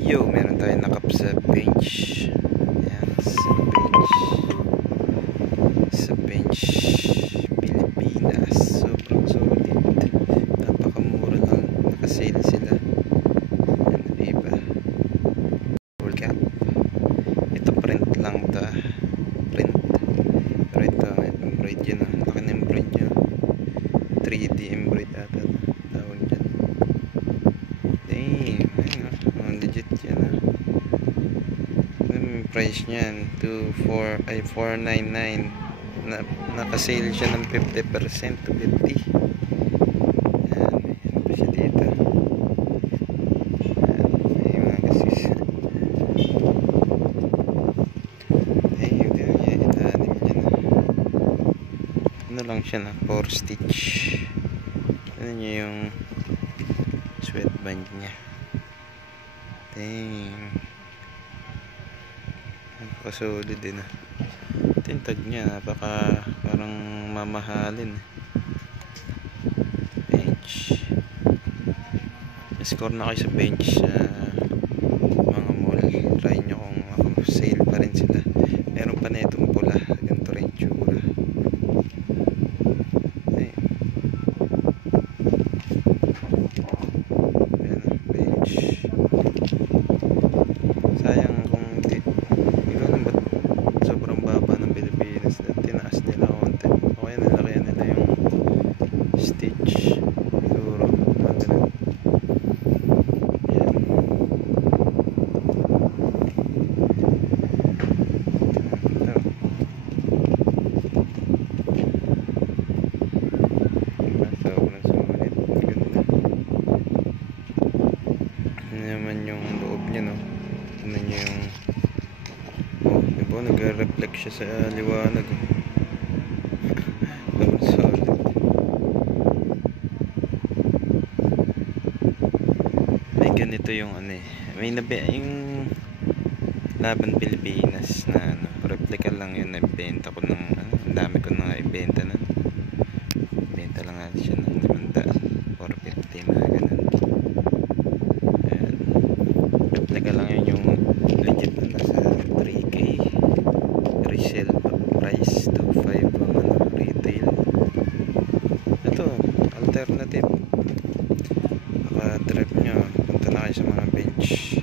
Yo, meron tayong nakap sa bench. Ayan, sa bench Pilipinas. Sobrang solid, napakamura lang, nakasale sila. Ayan, diba? Full cap. Ito print lang ta, print. Pero ito embroid yun, laki na embroid nyo. 3D embroid ata tawag dyan. Damn, ayun, legit yan. Yung price niyan 499. Naka-sale siya ng 50% to 50. Ayan, ayan pa siya dito. Ayan, mga kasis. Ayun, ganyan, ilalim niya na. Ano lang siya na 4 stitch. Ano niya yung sweatband niya. Dang, napakasolid din ito yung tag niya, parang mamahalin. Bench, score na kayo sa bench sa mga mall. Try nyo kung sale pa rin sila. Meron pa na itong pula, ganito rin tsura. Sayang kung di ko alam ba't sobrang baba ng Pilipinas. Tinaas nila konti. Okay, nalakihan nila yung stitch siguro. Yan. Sobrang sulit. Ganda. Ano naman yung loob niya, no? Ano niya yung diba nag-reflect siya sa liwanag. Solid. May ganito yung may yung Laban Pilipinas na replica lang yun. Naibenta ko ng ang dami ko na ibenta na. Benta lang natin siya ng 500, 450 na ganun. Ayan, replica lang yun, yung legit na nasa 3K resale price, 2.5 ang retail. Ito alternative, baka trip nyo, punta na kayo sa mga bench.